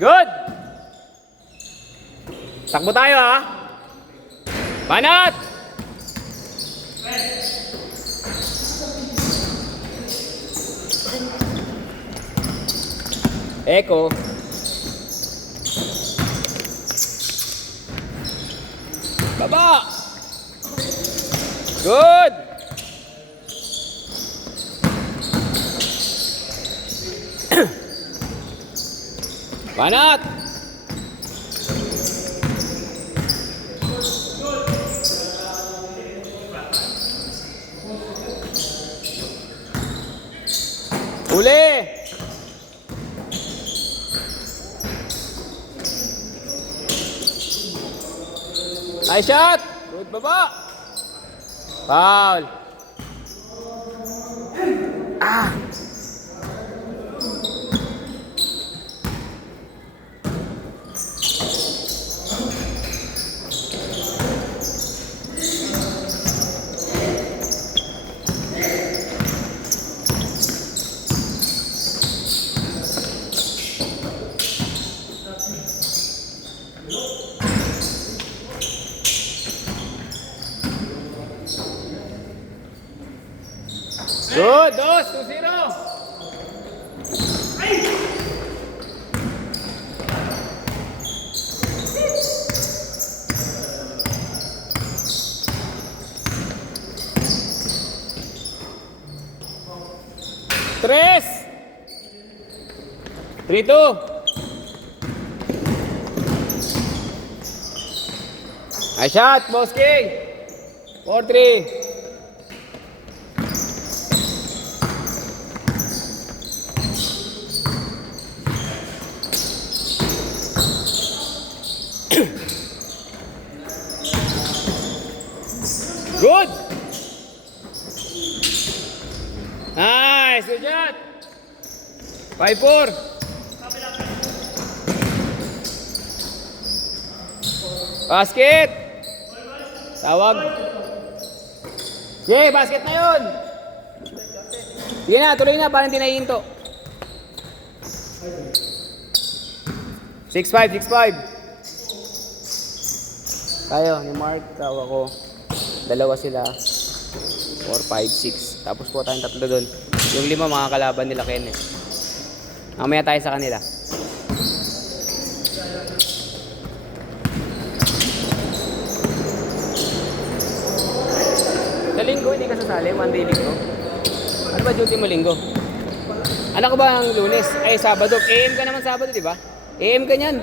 Good! Takbo tayo ha. Banat! Echo. Baba! Good! Banat! Uli! Nice shot! Good baba! Foul! Ah! Good, 2-0. Tres. 3-2. Nice shot, Boss King. 4-3. Good! Nice! Good shot! 5-4. Basket! Tawag. Sige, basket na yun! Sige na, tuloy na para hindi naihinto. 6-5, 6-5. Tayo, ni Mark, tawa ko. Dalawa sila. 4, 5, 6. Tapos po tayong tatlo doon. Yung 5 mga kalaban nila Kenneth. Mamaya tayo sa kanila. Sa linggo, hindi ka sasali. Monday, linggo. Ano ba duty mo linggo? Ano ko ba ang Lunes? Ay, Sabado. AM ka naman Sabado, di ba? AM ka niyan.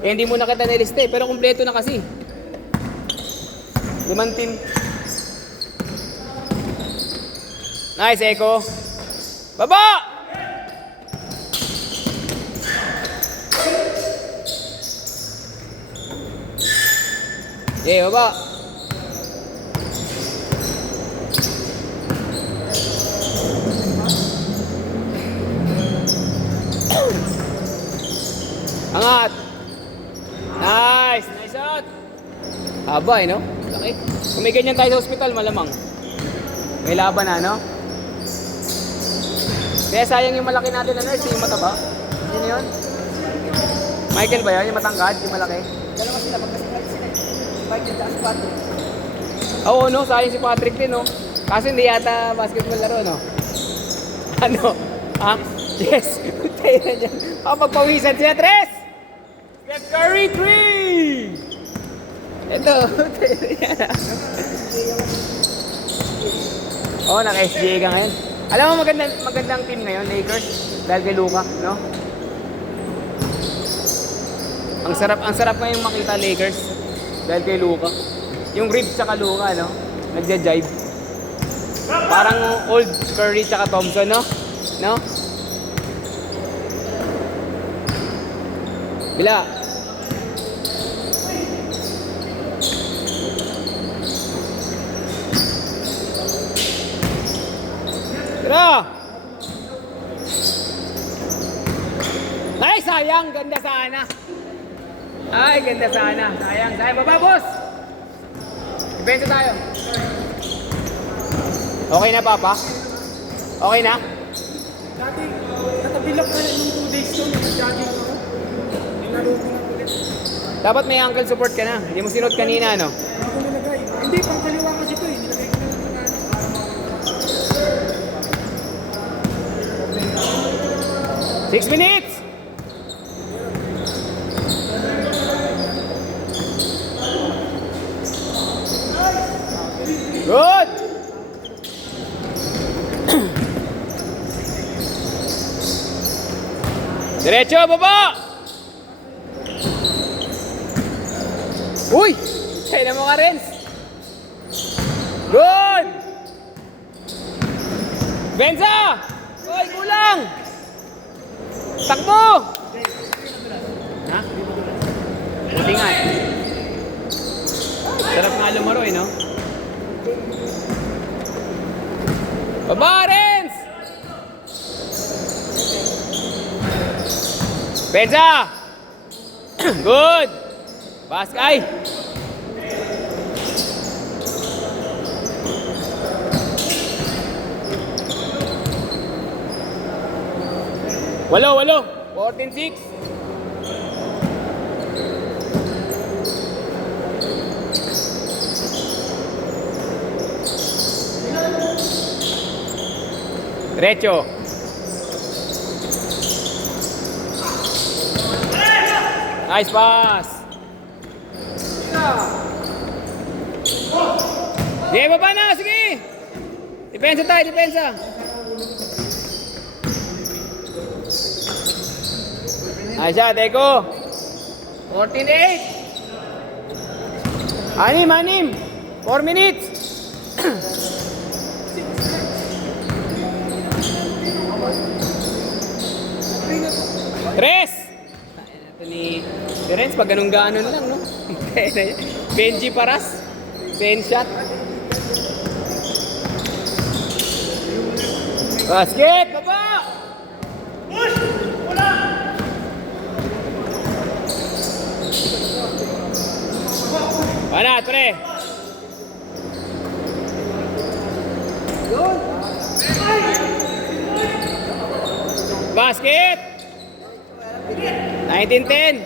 Eh, hindi mo na kita niliste. Pero kumpleto na kasi. 5 team. Nice, Echo. Baba! Okay, baba. Angat. Nice. Nice shot. Haba, no? Laki. Kung may ganyan tayo sa hospital, malamang. May laban na, no? Kaya sayang yung malaki natin na nurse, yung mataba. Sino yun? Michael ba yun? Yung matangkad, yung malaki? Dalawa sila, magkasipag sila. Michael at Patrick. Oo, no? Sayang si Patrick din, no? Kaso hindi yata basketball laro, no? Ano? Ha? Yes! Tayo na dyan. Pagpawisan siya, Tres! Steph Curry, 3! Ito, tayo na dyan. Oo, naka-SGA ka ngayon. Alam mo, magandang team ngayon, Lakers. Dahil kay Luka, no? Ang sarap ngayong makita Lakers. Dahil kay Luka. Yung Reeves tsaka Luka, no? Nagja-jive. Parang old Curry tsaka Thompson, no? No? Bila. Tara! Ay, sayang. Ganda sana. Ay, ganda sana. Sayang. Sayang. Baba, boss! Ibenta tayo. Okay na, Papa? Okay na? Dati, natabilak ka na nung 2 days to. jogging ako. Nilaro ko na ulit. Dapat may ankle support ka na. Hindi mo sinot kanina, no? Ako nilagay. Hindi, pang kaliwa kasi ito eh. Nilagay ko na lang ng ano. 6 minutes! Good! Diretso, baba! Uy! Kaya mo ka, Renz! Good! Benza! Uy, kulang! Takbo! Ha? Buti nga. Sarap nga lumaro eh, no? Baba, Renz! Benza! Good! Baskay! Walo! 14-6. Derecho. Nice pass. Sige, baba na. Sige. Depensa tayo, depensa. Nice shot, Eko. 14-8. Anim. 4 minutes. Tres. Ito ni Renz, pag ganun-ganon lang, no? Benji Paras. 10 shot. Basket! Baba! Push! Wala! Panat, pre! Basket! 19-10.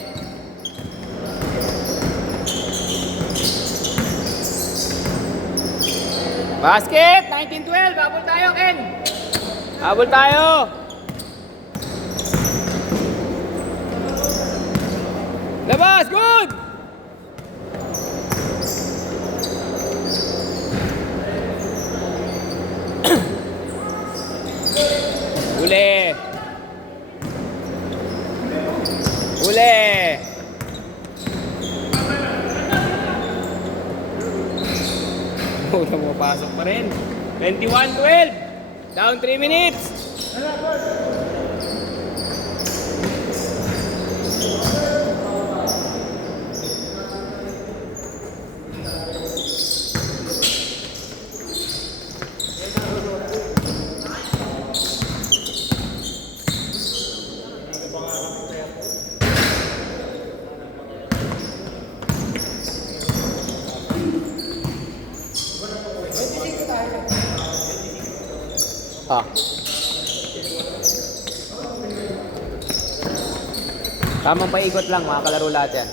Basket! 19-12. Habol tayo, Ken. Habol tayo. Labas! Good! Uli! Wala mo pasok pa rin. 21-12. Down 3 minutes. Ah. Tamang paikot lang, makakalaro lahat yan.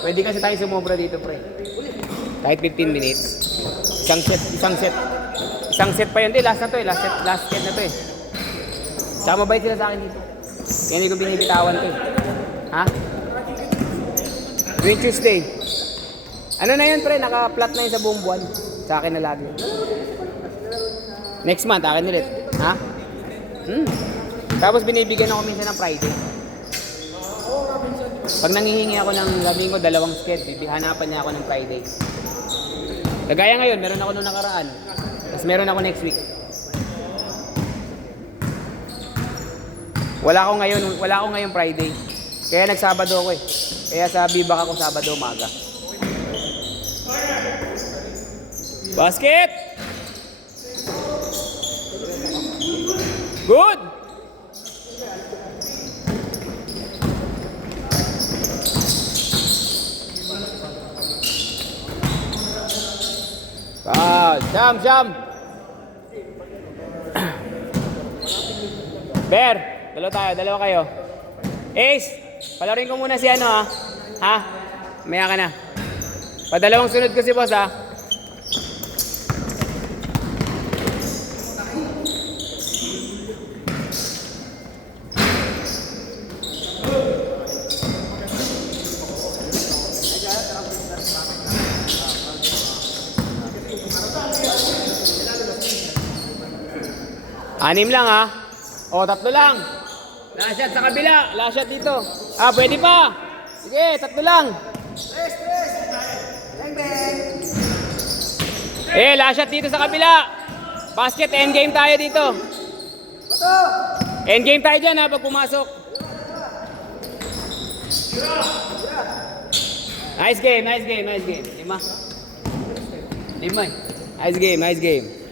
Pwede kasi tayo sumobra dito, pre. Kahit 15 minutes. Isang set pa yun. Last na to eh. Last set na to eh. Tsaka mabait sila sa akin dito. Kaya hindi ko binibitawan to eh. Ha? Green Tuesday. Ano na yun, pre? Naka-flat na yun sa buong buwan. Sa akin na lagi. Next month, akin ulit. Ha? Tapos binibigyan ako minsan ng Friday. Pag nangihingi ako ng Linggo, 2 sked, hanapan niya ako ng Friday. Kagaya ngayon, meron ako nung nakaraan. Tapos meron ako next week. Wala ako ngayon Friday. Kaya nagsabado ako eh. Kaya sa bibak ako Sabado umaga. Basket! Good! Yan. Siyam. Bear, dalawa kayo. Ace, palarin ko muna si ano ha. Ha? Maya ka na. Padalawang sunod ko si boss ha. Anim lang ha. O, 3 lang. Last shot sa kabila. Last shot dito. Ah, pwede pa. Sige, 3 lang. Last shot dito sa kabila. Basket, endgame tayo dito. Endgame tayo dyan ha, pag pumasok. Nice game. 5 eh. Nice game. Nice game.